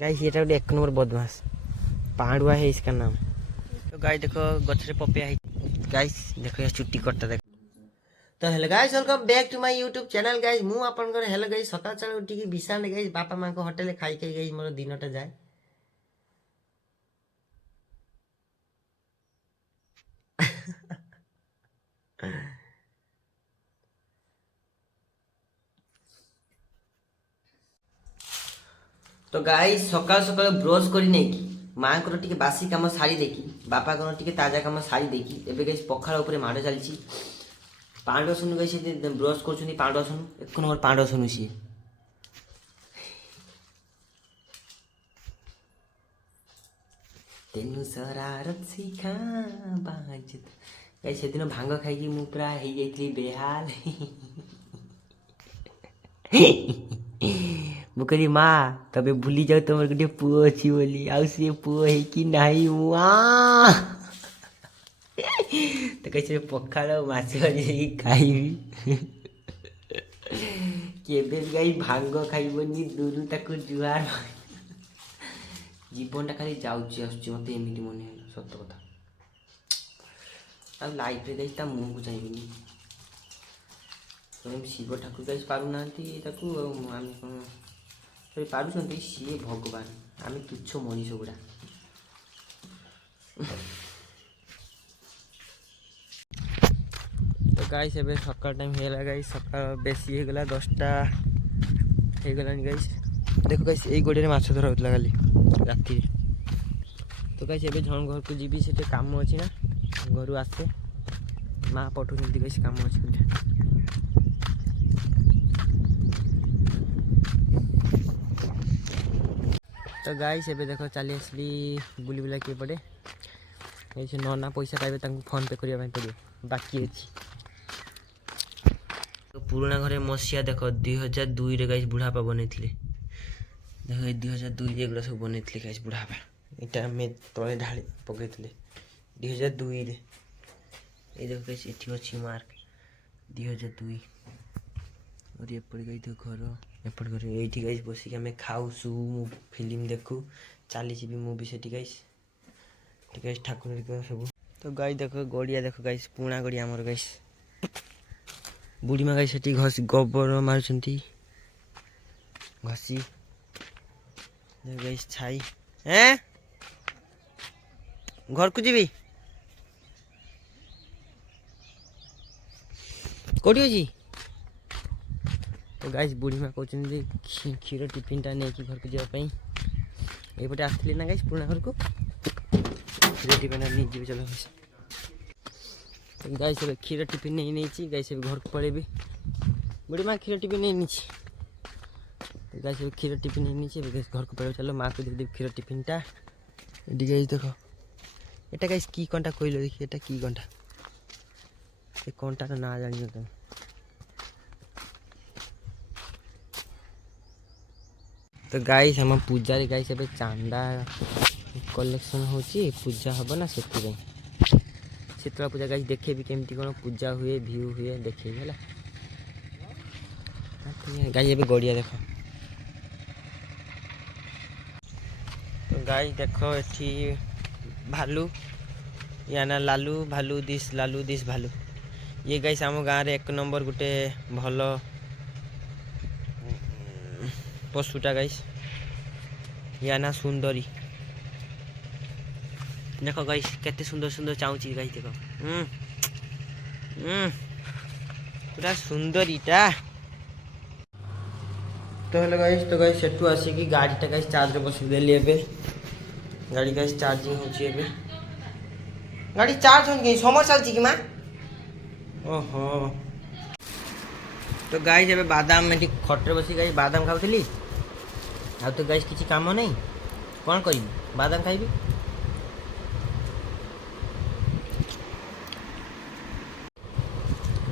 Guys ये एक number बदमाश पांडुआ है इसका नाम। तो गाइस देखो गछरे पपिया है। गाइस देखो ये चुट्टी कट्टा देखो। तो hello guys welcome back to my YouTube channel guys मु आपनकर हेलो गाइस सकाळ सकाळ उठी की बिसाने गाइस बापा मां को होटल खाई खाई गाइस मोर दिनटा जाए। तो गाइस सकाळ सकाळ ब्रश करी नै की मां को टिके बासी काम सारी देखी बापा को टिके ताजा काम सारी देखी एबे गाइस पखाळ ऊपर माड चलची पांडव सुनु गाइस ब्रश करछुनी पांडव सुनु एक नंबर पांडव सुनु सी तेनु शरारत सिखा बाजत गाइस से दिन भांग खाई की मु पूरा हे जाइतली बेहाल। मुकरी माँ तबे भूली जाओ तुम गोटे पुओ अच्छी बोली आउ सी पुओ है कि नहीं मुआ तो कैसे पखाड़ माछ खाइबी केबे गाई भांग खाइबनी दूर ताकू जुआर जीवनटा खाली जाऊँगी आसुची मत एमती मन सत कथा आ लाइफ रे ता मुँह को चाहिए स्वयं शिव ठाकुर गाई पार ना आम कौन पार्टी सी भगवान आम तुच्छ मनीष गुड़ा। तो गाइस एबे सकाळ टाइम हेला गाइस सकाळ बेसी हेगला 10टा हेगलानी गाइस देखो गाइस एई गोडे माछ धरा होतला खाली राती। तो गाइस एबे झण घर को जीबी सेटे काम अछि ना घरु आसे माँ पठौनी गाइस काम अछि। तो गाइस एबे देखो चली आसली बुली बुला के पड़े ये नना पैसा पाइबे तांको फोन पे करिया पड़े बाकी अछि। तो पुराना घरे मसिया देखो 2002 रे गाइस बुढ़ापा बनैथिले देखो 2002 रे एगुला सब बनैथिले गाइस बुढ़ापा एटा में तळे ढाली पकेथिले 2002 रे ए देखो गाइस एठी अछि मार्क 2002 और ये पड़ गई तो घर एपट घर ये गाइस बसिक आम खाऊ शु फिल्म देखू चली भी मुवी से गाइस ठाकुर सब। तो गाई देखो गड़िया देखो गाइस पुणा गड़िया आमर गाइस बुढ़ी माँ गाइस से घसी गोबर मारुंट घसी गाइस छाई हैं घर को जीवी कौटी अच्छी। तो गाइस बुढ़ी माँ कहते क्षीर टिफिनटा नहीं कि घर को जावाई ये आसती ना गाइस पुराना घर को क्षीर टिफिन नहीं जी चलो गाइस। तो गाइस क्षीर टिफिन नहीं नहीं गाइस घर को पड़ेबी बुढ़ी माँ क्षीर टिफिन नहीं नीची। तो गाइस क्षीर टिफिन नहीं नीचे घर को पड़े चलो माँ को देख देव क्षीर टिफिनटा गाइस देखो एटा गाइस की कंटा कहल देखिए एटा की कंटा ये कंटा ना जानी तुम। तो गाइस हम पूजा रे गाइस एबे चांदा कलेक्शन होची पूजा हबो ना सेति शीतला पूजा गाइस देखे भी केमती कोन पूजा हुए व्यू हुए देखे होला गाइस एबे गड़िया देखो। तो गाइस देखो एठी भालू या ना लालू भालू दिस भालू ये गाइस आम गाँव रे एक नंबर गुटे भलो पशुटा गाइस या ना सुंदरी देखो गाइस केते सुंदर सुंदर चाऊची गाइस देखो पूरा सुंदरीटा। तो हेलो गाइस सेठू आसी कि गाड़ीटा गाइस चार्ज रे बसि देली एबे गाड़ी गाइस चार्जिंग होची एबे गाड़ी चार्ज होन गई समर चलची कि मां ओहो। तो गाइस एबे बादाम में खटरे बसी गाइस बादाम खाउथली आ तो गाइस किसी काम नहीं कौन करी बादाम खाइबी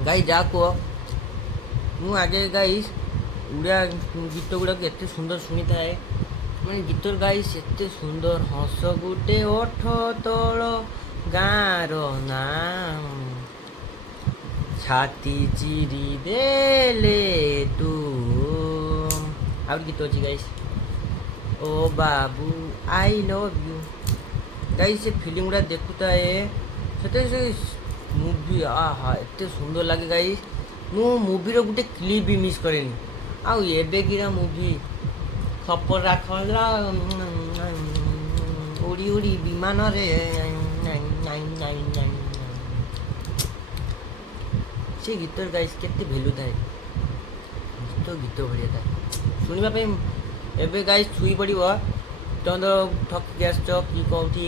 गाइस जा को मु आगे गाइस उड़िया गीत गुड़ा एत सुंदर शुणी थाए मैं गीत गाइस एत सुंदर हस गुटे ओठ तल गाँर नाम छाती चिरी देले तू आ गीत अच्छी गाइस ଓ ବାବୁ ଆଇ ଲଭ୍ ୟୁ ଗାଇସ୍। ସେ ଫିଲ୍ମ ଗୁଡ଼ା ଦେଖୁଥାଏ ସେଥିରେ ସେ ମୁଭି ଆହା ଏତେ ସୁନ୍ଦର ଲାଗେ ଗାଇସ୍। ମୁଁ ମୁଭିର ଗୋଟେ କ୍ଲିପ୍ ବି ମିସ୍ କରେନି। ଆଉ ଏବେ କିରା ମୁଭି ଖପରା ଖଲା ଉଡ଼ି ଉଡ଼ି ବିମାନରେ ସେ ଗୀତର ଗାଇସ୍ କେତେ ଭ୍ୟାଲୁ ଥାଏ। ଗୀତ ଭଳିଆ ଥାଏ ଶୁଣିବା ପାଇଁ। ଏବେ ଗାଇସ୍ ଛୁଇ ପଡ଼ିବ ତମେ ତ ଠକିକି ଆସିଛ କି କେଉଁଠି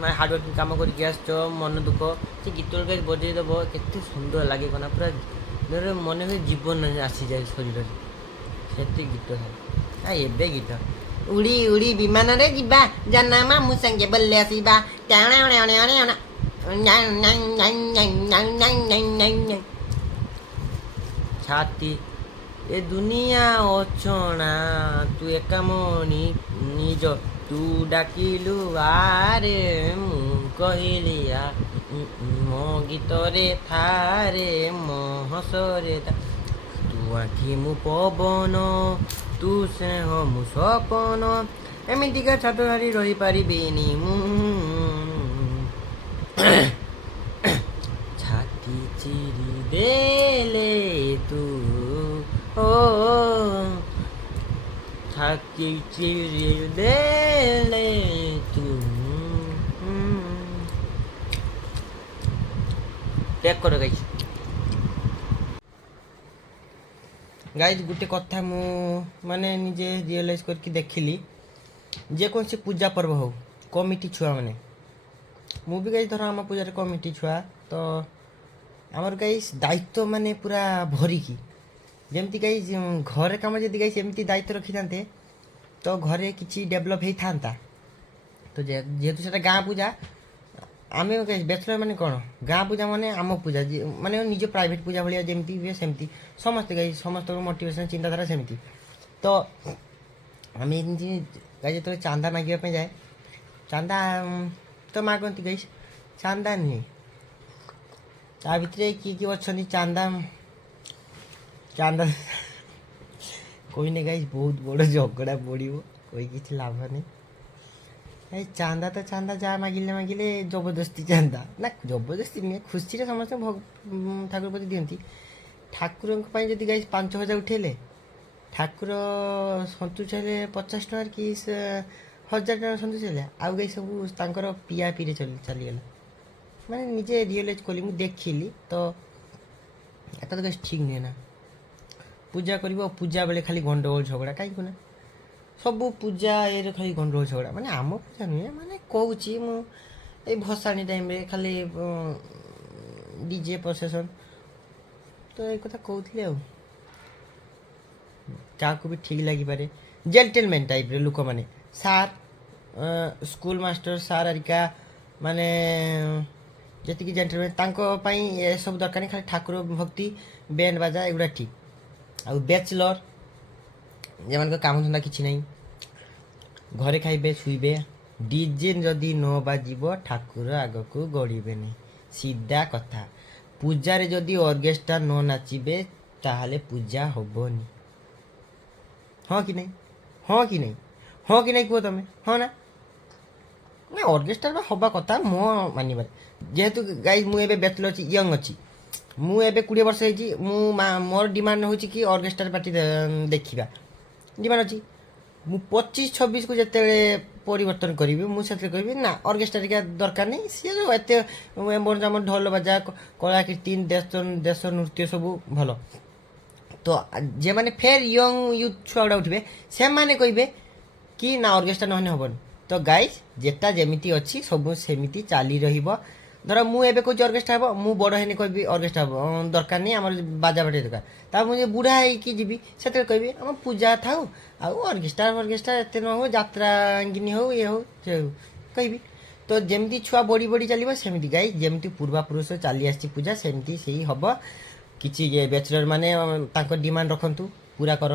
ମାନେ ହାର୍ଡ଼ୱାର୍କିଂ କାମ କରିକି ଆସିଛ ମନ ଦୁଃଖ ସେ ଗୀତର ଗାଇସ୍ ବଜେଇ ଦେବ କେତେ ସୁନ୍ଦର ଲାଗେ କନା ପୁରା ମନେ ହୁଏ ଜୀବନ ଆସିଯାଏ ଶରୀରରେ ସେତେ ଗୀତ ଥାଏ। ଏବେ ଗୀତ ଉଡ଼ି ଉଡ଼ି ବିମାନରେ ଯିବା ଜାନା ମାମୁଁ ସାଙ୍ଗେ ବଲେ ଆସିବା ଛାତି ଏ ଦୁନିଆ ଅଛଣା ତୁ ଏକାମଣି ନିଜ ତୁ ଡାକିଲୁ ଆରେ ମୁଁ କହିଲି ମୋ ଗୀତରେ ଥାରେ ମୋ ହସରେ ତୁ ଆଖି ମୁଁ ପବନ ତୁ ସ୍ନେହ ମୁଁ ସପନ ଏମିତିକା ଛାତ ଧରି ରହିପାରିବିନି ମୁଁ ଛାତି ଚିରି ଦେଲେ ତୁ ଓ ଛାତି ଚିରି ଦେଲେ ତୁ ଟେକ୍ କର ଗାଇସ୍। ଗାଇଜ୍ ଗୋଟେ କଥା ମୁଁ ମାନେ ନିଜେ ରିଅଲାଇଜ୍ କରିକି ଦେଖିଲି ଯେକୌଣସି ପୂଜା ପର୍ବ ହଉ କମିଟି ଛୁଆମାନେ ମୁଁ ବି ଗାଇଜ୍ ଧର ଆମ ପୂଜାରେ କମିଟି ଛୁଆ ତ ଆମର ଗାଇଜ୍ ଦାୟିତ୍ୱ ମାନେ ପୁରା ଭରିକି ଯେମିତି ଗାଇଜ୍ ଘରେ କାମ ଯଦି ଗାଇଜ୍ ଏମିତି ଦାୟିତ୍ୱ ରଖିଥାନ୍ତେ ତ ଘରେ କିଛି ଡେଭଲପ୍ ହେଇଥାନ୍ତା। ତ ଯେହେତୁ ସେଟା ଗାଁ ପୂଜା ଆମେ ବ୍ୟାଚଲର ମାନେ କ'ଣ ଗାଁ ପୂଜା ମାନେ ଆମ ପୂଜା ମାନେ ନିଜ ପ୍ରାଇଭେଟ୍ ପୂଜା ଭଳିଆ ଯେମିତି ହୁଏ ସେମିତି ସମସ୍ତେ ଗାଇ ସମସ୍ତଙ୍କ ମୋଟିଭେସନ୍ ଚିନ୍ତାଧାରା ସେମିତି। ତ ଆମେ ଏମିତି ଗାଇ ଯେତେବେଳେ ଚାନ୍ଦା ମାଗିବା ପାଇଁ ଯାଏ ଚାନ୍ଦା ତ ମାଗନ୍ତି ଗାଇ ଚାନ୍ଦା ନୁହେଁ ତା ଭିତରେ କିଏ କିଏ ଅଛନ୍ତି ଚାନ୍ଦା କହିନେ ଗାଇ ବହୁତ ବଡ଼ ଝଗଡ଼ା ପଡ଼ିବ କହି କିଛି ଲାଭ ନାହିଁ। এই ଚାନ୍ଦା ତ ଚାନ୍ଦା ଯାହା ମାଗିଲେ ଜବରଦସ୍ତି ଚାନ୍ଦା ନା ଜବରଦସ୍ତି ନୁହେଁ ଖୁସିରେ ସମସ୍ତେ ଠାକୁର ପ୍ରତି ଦିଅନ୍ତି। ଠାକୁରଙ୍କ ପାଇଁ ଯଦି ଗାଇ 5,000 ଉଠେଇଲେ ଠାକୁର ସନ୍ତୁଷ୍ଟ ହେଲେ 50 ଟଙ୍କାରେ କି 1,000 ଟଙ୍କା ସନ୍ତୁଷ୍ଟ ହେଲେ ଆଉ ଗାଇ ସବୁ ତାଙ୍କର ପିଆ ପିରେ ଚାଲିଗଲା। ମାନେ ନିଜେ ରିଅଲାଇଜ୍ କଲି ମୁଁ ଦେଖିଲି ତ ଏଟା ତ ଗାଇ ଠିକ୍ ନୁହେଁ ନା। ପୂଜା କରିବ ପୂଜା ବେଳେ ଖାଲି ଗଣ୍ଡଗୋଳ ଝଗଡ଼ା କାହିଁକି ନା ସବୁ ପୂଜା ଏରେ ଖାଲି ଗଣ୍ଡଗୋଳ ଝଗଡ଼ା ମାନେ ଆମ ପୂଜା ନୁହେଁ ମାନେ କହୁଛି ମୁଁ ଏଇ ଭସାଣି ଟାଇମ୍ରେ ଖାଲି ଡିଜେ ପ୍ରସେସନ୍ ତ ଏଇ କଥା କହୁଥିଲି ଆଉ କାହାକୁ ବି ଠିକ୍ ଲାଗିପାରେ। ଜେଣ୍ଟଲମ୍ୟାନ୍ ଟାଇପ୍ର ଲୋକମାନେ ସାର୍ ସ୍କୁଲ ମାଷ୍ଟର ସାର୍ ଆରିକା ମାନେ ଯେତିକି ଜେଣ୍ଟଲମ୍ୟାନ୍ ତାଙ୍କ ପାଇଁ ଏସବୁ ଦରକାର ନାହିଁ ଖାଲି ଠାକୁର ଭକ୍ତି ବ୍ୟାଣ୍ଡ ବାଜା ଏଗୁଡ଼ା ଠିକ୍। ଆଉ ବ୍ୟାଚଲର ଯେମାନଙ୍କ କାମଧନ୍ଦା କିଛି ନାହିଁ ଘରେ ଖାଇବେ ଶୋଇବେ ଡିଜେ ଯଦି ନ ବାଜିବ ଠାକୁର ଆଗକୁ ଗଡ଼ିବେନି ସିଧା କଥା। ପୂଜାରେ ଯଦି ଅର୍କେଷ୍ଟ୍ରା ନ ନାଚିବେ ତାହେଲେ ପୂଜା ହବନି। ହଁ କି ନାହିଁ ହଁ କି ନାହିଁ ହଁ କି ନାହିଁ କୁହ ତମେ ହଁ ନା ନା ଅର୍କେଷ୍ଟ୍ରା ବା ହେବା କଥା ମୋ ମାନିବାରେ। ଯେହେତୁ ଗାଇ ମୁଁ ଏବେ ବ୍ୟାଚଲର ଅଛି ୟଙ୍ଗ ଅଛି ମୁଁ ଏବେ 20 ବର୍ଷ ହେଇଛି ମୁଁ ମୋର ଡିମାଣ୍ଡ ହେଉଛି କି ଅର୍କେଷ୍ଟ୍ରା ପାର୍ଟି ଦେଖିବା ଡିମାଣ୍ଡ ଅଛି। ମୁଁ 25-26କୁ ଯେତେବେଳେ ପରିବର୍ତ୍ତନ କରିବି ମୁଁ ସେଥିରେ କହିବି ନା ଅର୍କେଷ୍ଟ୍ରା ଟିକେ ଦରକାର ନାହିଁ ସିଏ ଯେଉଁ ଏତେ ଆମର ଢୋଲ ବାଜା କଳାକୀର୍ତ୍ତି ଦେଶ ନୃତ୍ୟ ସବୁ ଭଲ। ତ ଯେମାନେ ଫେର୍ ୟଙ୍ଗ ୟୁଥ୍ ଛୁଆ ଗୁଡ଼ା ଉଠିବେ ସେମାନେ କହିବେ କି ନା ଅର୍କେଷ୍ଟ୍ରା ନହେଲେ ହେବନି। ତ ଗାଇଜ୍ ଯେଟା ଯେମିତି ଅଛି ସବୁ ସେମିତି ଚାଲି ରହିବ। ଧର ମୁଁ ଏବେ କହୁଛି ଅର୍କେଷ୍ଟ୍ରା ହେବ ମୁଁ ବଡ଼ ହେଇନି କହିବି ଅର୍କେଷ୍ଟ୍ରା ହେବ ଦରକାର ନାହିଁ ଆମର ବାଜା ବାଟି ଦରକାର। ତା ମୁଁ ବୁଢ଼ା ହେଇକି ଯିବି ସେତେବେଳେ କହିବି ଆମ ପୂଜା ଥାଉ ଆଉ ଅର୍କେଷ୍ଟ୍ରା ଏତେ ନ ହଉ ଯାତ୍ରାଙ୍ଗିନୀ ହଉ ଇଏ ହଉ ସେ ହଉ କହିବି। ତ ଯେମିତି ଛୁଆ ବଢ଼ି ବଢ଼ି ଚାଲିବ ସେମିତି ଗାଇ ଯେମିତି ପୂର୍ବାପୁରୁଷ ଚାଲି ଆସିଛି ପୂଜା ସେମିତି ସେଇ ହେବ। କିଛି ବ୍ୟାଚଲର ମାନେ ତାଙ୍କ ଡିମାଣ୍ଡ ରଖନ୍ତୁ ପୁରା କର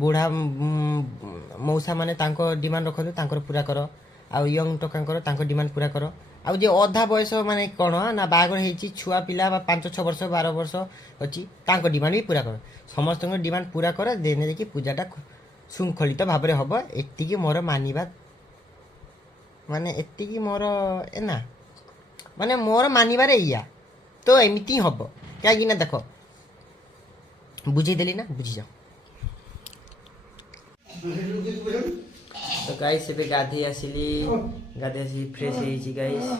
ବୁଢ଼ା ମଉସା ମାନେ ତାଙ୍କ ଡିମାଣ୍ଡ ରଖନ୍ତୁ ତାଙ୍କର ପୁରା କର ଆଉ ୟଙ୍ଗ ଟୋକାଙ୍କର ତାଙ୍କ ଡିମାଣ୍ଡ ପୁରା କର। ଆଉ ଯେ ଅଧା ବୟସ ମାନେ କ'ଣ ନା ବାହାଘର ହେଇଛି ଛୁଆ ପିଲା ବା 5-6 ବର୍ଷ 12 ବର୍ଷ ଅଛି ତାଙ୍କ ଡିମାଣ୍ଡ ବି ପୁରା କର। ସମସ୍ତଙ୍କ ଡିମାଣ୍ଡ ପୁରା କର ଦେନେ ଯାଇକି ପୂଜାଟା ଶୃଙ୍ଖଳିତ ଭାବରେ ହେବ ଏତିକି ମୋର ମାନିବା ମାନେ ଏତିକି ମୋର ନା ମାନେ ମୋର ମାନିବାରେ ଏଇଆ ତ ଏମିତି ହିଁ ହେବ କାହିଁକି ନା ଦେଖ ବୁଝେଇଦେଲି ନା ବୁଝିଯାଅ। तो गाइस ଏବେ ଗାଧେଇ ଆସିଲି ଫ୍ରେଶ ହେଇଛି ଗାଇସ୍।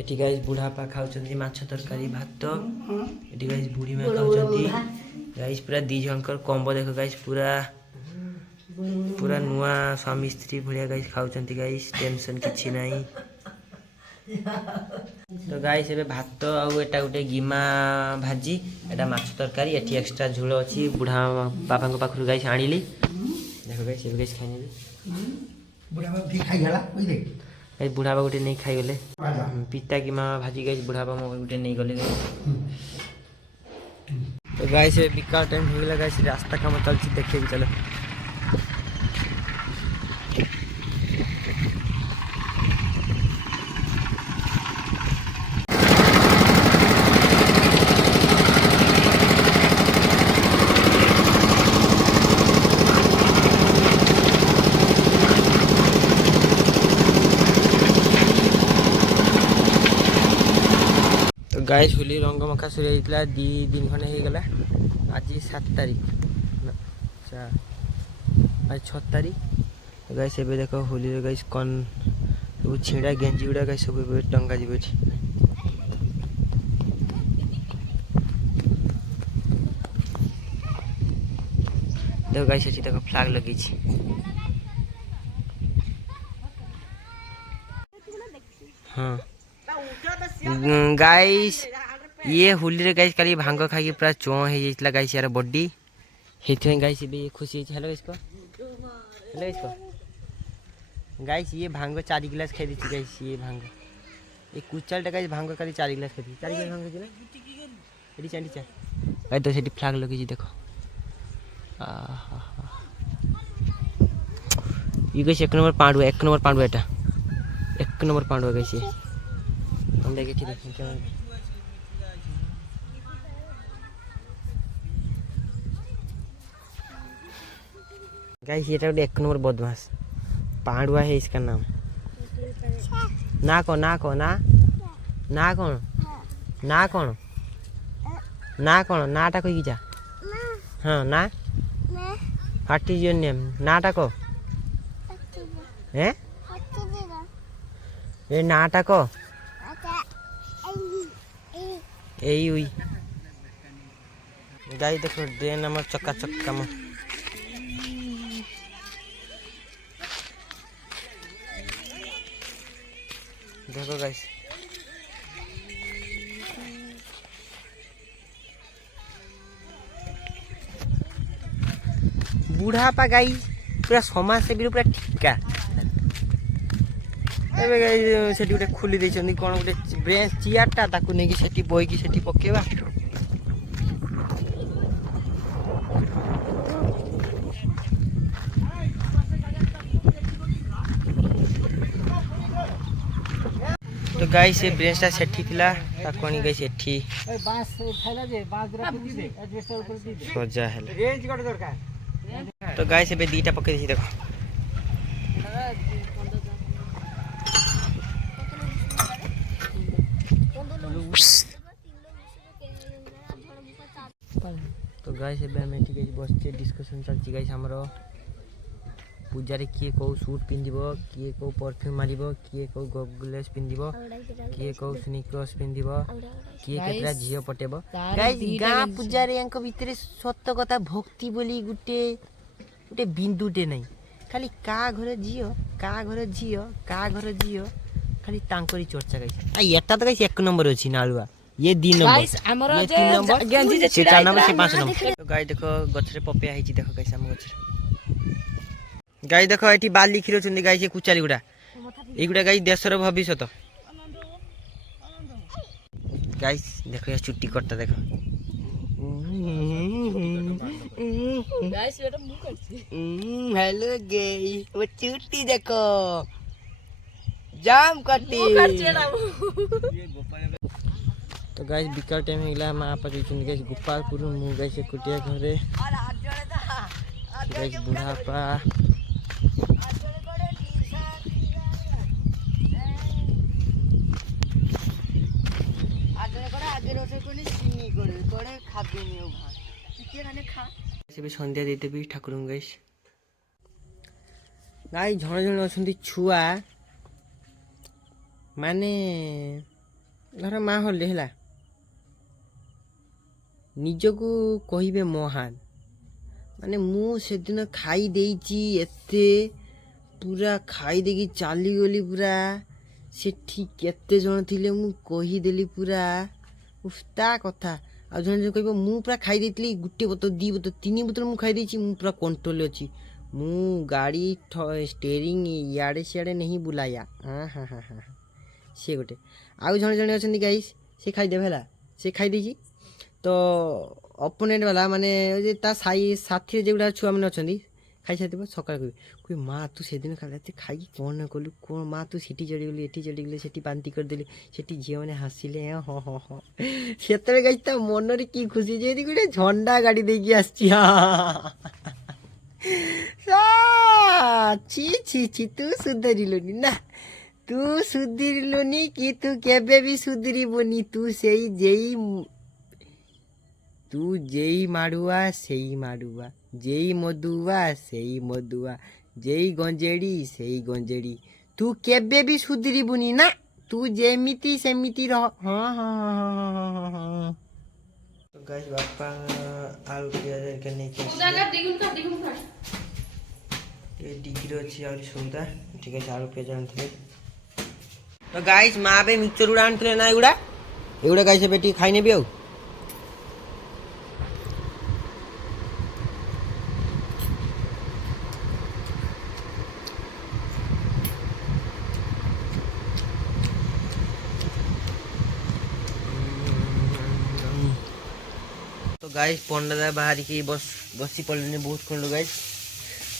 ଏଠି ଗାଇସ୍ ବୁଢ଼ାପା ଖାଉଛନ୍ତି ମାଛ ତରକାରୀ ଭାତ। ଏଠି ଗାଇସ୍ ବୁଢ଼ୀ ମା ଖାଉଛନ୍ତି ଗାଇସ୍। ପୁରା ଦି ଜଣଙ୍କର କମ୍ବୋ ଦେଖ ଗାଇସ୍ ପୁରା ପୁରା ନୂଆ ସ୍ୱାମୀ ସ୍ତ୍ରୀ ଭଳିଆ ଗାଇସ୍ ଖାଉଛନ୍ତି ଗାଇସ୍। ଟେନସନ୍ କିଛି ନାହିଁ। तो गाइस ଏବେ ଭାତ ଆଉ ଏଟା ଗୋଟେ ଗିମା ଭାଜି ଏଟା ମାଛ ତରକାରୀ ଏଠି ଏକ୍ସଟ୍ରା ଝୋଳ ଅଛି ବୁଢ଼ା ବାପାଙ୍କ ପାଖରୁ ଗାଇସ୍ ଆଣିଲି। देखो गाइस ये गाइस खाने बुढ़ा बाबा भी खाई गला ओइ देख गाइस बुढ़ा बाबा गुटे नहीं खाई गले पिता की माँ भाजी गाइस बुढ़ा बाबा गुटे नहीं गले गाइस। तो गाइस ये बिका टाइम हो गला गाइस रास्ता काम चलछि देखिए चलो। गाइस होली रंग मखा सरी होता 2 दिन खंडे हो गला। आज 7 तारीख आज 6 तारीख। गाइस एबे देखो होली रे गाइस कौन सब छिड़ा गेंजी गुड़ा गाइस सब टंगा जीव। देखो गाइस अच्छी देखो फ्लैग लगी। हाँ गाइस ये होली रे गाइस खाली भांग खाई पूरा चौ हो जाइला गाइस यार बॉडी हेथे गाइस भी खुशी हेलो इसको गाइस ये भांग 4 गिलास खाई दी गाइस। ये भांग ये कुचाल टा गाइस भांग खाली 4 गिलास खाई दी 4 गिलास भांग ना एडी चांडी चा गाइस तो सेठी फ्लैग लगी देखो। ये गाइस 1 नंबर पांडुआ एटा 1 नंबर पांडुआ गाइस ये हम देखे ठीक है गाइस ये 1 नंबर बदमाश पांडुआ है इसका नाम। ना कौन ना कौन ना ना कौन ना कौन ना कौन नाटा कोई जा हाँ ना व्हाट इज योर नेम नाटा को हैं ये नाटा को यही हुई गाई देखो ड्रेन आम चकाचक कम। देखो गाइस बुढ़ापा गाई पूरा समाज सेवी पूरा ठिका एबे गाई सेठी गोटे खोली देइछन्ती कोन गोटे ब्रेंच चियारटा ताकू नेकी सेठी बोइकी सेठी पकेबा। तो गाइस ये ब्रेंचटा सेठी थिला ताकू आनी गाइस सेठी बांस थैला जे बांस रखी दे एडजस्टर ऊपर दी दे सजा हेला रेंज कट दरकार। तो गाइस एबे दीटा पके दी देखो तो गाइस एबे हम एठी गाइस बसचे डिस्कशन चलची गाइस हमरो पूजारे किए को सूट पिंदिबो किए को परफ्यूम मारिबो किए को गॉगल्स पिंदिबो किए को स्नीकर्स पिंदिबो किए केतरा झियो पटेबो गाइस गा पूजारे यांको भितरे सत्य कथा भक्ति बोली गुटे गुटे बिंदुटे नै खाली का घर झियो खाली तांकरी चर्चा गाइस आ एटा तो गाइस 1 नंबर अछि नालुआ ये 2 नंबर गाइस हमरो जे गेंजी जे 4 नंबर से 5 नंबर। तो गाइस देखो गछरे पपिया हिची देखो गाइस हम गछरे गाई देखो ये बाली क्षीर चुंदी गाई कुचाली गुड़ा युड़ा गाई देशर भविष्य गाई देखो ये चुट्टी कट्टा देखो हेलो गाई वो चुट्टी देखो जाम कट्टी। तो गाइस बिकल टाइम हिला मां पर चुंदी गाइस गोपालपुर मु गाइस कुटिया घरे गाइस बुढ़ापा সন্ধ্যা দিয়ে দেবি ঠাকুর গাইস গাই জଣେ ଜଣେ ଅଛନ୍ତି ଛୁଆ ମାନେ ଧର ମା ହଲେ ହେଲା ନିଜକୁ କହିବେ ମହାନ ମାନେ ମୁଁ ସେଦିନ ଖାଇ ଦେଇଛି ଏତେ ପୁରା ଖାଇ ଦେଇକି ଚାଲିଗଲି ପୁରା ସେଠି କେତେ ଜଣ ଥିଲେ ମୁଁ କହିଦେଲି ପୁରା ତା କଥା ଆଉ ଜଣେ ଜଣେ କହିବ ମୁଁ ପୁରା ଖାଇ ଦେଇଥିଲି ଗୋଟେ ବୋତଲ 2 ବୋତଲ 3 ବୋତଲ ମୁଁ ଖାଇ ଦେଇଛି ମୁଁ ପୁରା କଣ୍ଟ୍ରୋଲରେ ଅଛି ମୁଁ ଗାଡ଼ି ଷ୍ଟେରିଂ ଇଆଡ଼େ ସିଆଡ଼େ ନେହିଁ ବୁଲାୟା ହଁ ହଁ ହଁ ହଁ ସିଏ ଗୋଟେ ଆଉ ଜଣେ ଜଣେ ଅଛନ୍ତି ଗାଇସ୍ ସେ ଖାଇଦେବେ ହେଲା ସେ ଖାଇ ଦେଇଛି ତ ଅପୋନେଣ୍ଟ ବାଲା ମାନେ ତା ସାଥିରେ ଯେଗୁଡ଼ା ଛୁଆମାନେ ଅଛନ୍ତି ଖାଇସାରିଥିବ ସକାଳେ କହିବେ ମା ତୁ ସେଦିନ ଏତେ ଖାଇକି କ'ଣ କଲୁ କ'ଣ ମା ତୁ ସେଠି ଚଢ଼ିଗଲୁ ଏଠି ଚଢ଼ିଗଲୁ ସେଠି ବାନ୍ତି କରିଦେଲୁ ସେଠି ଝିଅମାନେ ହସିଲେ ହଁ ହଁ ହଁ ସେତେବେଳେ ଗାଇଛି ତା ମନରେ କି ଖୁସି ଯେମିତି ଗୋଟେ ଝଣ୍ଡା ଗାଡ଼ି ଦେଇକି ଆସିଛି ଛି ଛି ଛି ତୁ ସୁଧରିଲୁନି ନା ତୁ ସୁଧରିଲୁନି କି ତୁ କେବେ ବି ସୁଧରିବୁନି ତୁ ଯେଇ ମାଡ଼ୁଆ ସେଇ ମାଡ଼ୁଆ ଯେଇ ମଦୁଆ ସେଇ ମଦୁଆ ଯେଇ ଗଞ୍ଜେଡ଼ି ସେଇ ଗଞ୍ଜେଡ଼ି ତୁ କେବେ ବି ସୁଧରିବୁନି ନା ତୁ ଯେମିତି ସେମିତି ରହ ହଁ ହଁ ହଁ ହଁ ଗାଇସ୍ ବାପା ଆଳୁ ପିଆଜ ନେଇକି ଏ ଡିଗ୍ରୀ ଅଛି ଆହୁରି ସଉଦା ଠିକ୍ ଅଛି ଆଳୁ ପିଆଜ ଆଣିଥିଲେ ତ ଗାଇସ୍ ମା ଏବେ ମିକ୍ସଚର ଗୁଡ଼ା ଆଣିଥିଲେ ନା ଏଗୁଡ଼ା ଗାଇସ୍ ଏବେ ଟିକେ ଖାଇନେବି ଆଉ तो गाइस पंडा बाहर की बसी पड़े बहुत खंड गाइस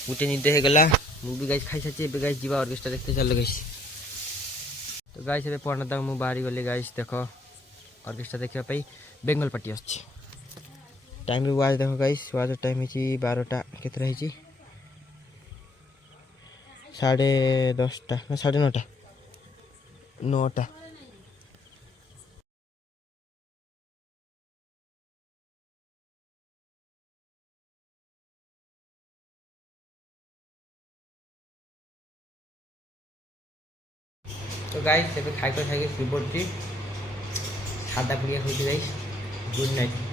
गोटे निद होगला मुझे गाइस खाई सारी ए गाइस जीवा ऑर्केस्ट्रा देखते चल गाइस तो गाइस ए पंडा मुझे बाहर गली गाइस देख ऑर्केस्ट्रा देखापी बेंगल पार्टी आस टाइम वाज देख गाइस वाज टाइम है 12टा के 10:30 ना 9:30 9टा तो गाइस से खाई खाई शुई पड़ी सादा पुड़िया खाई गाइस गुड नाइट।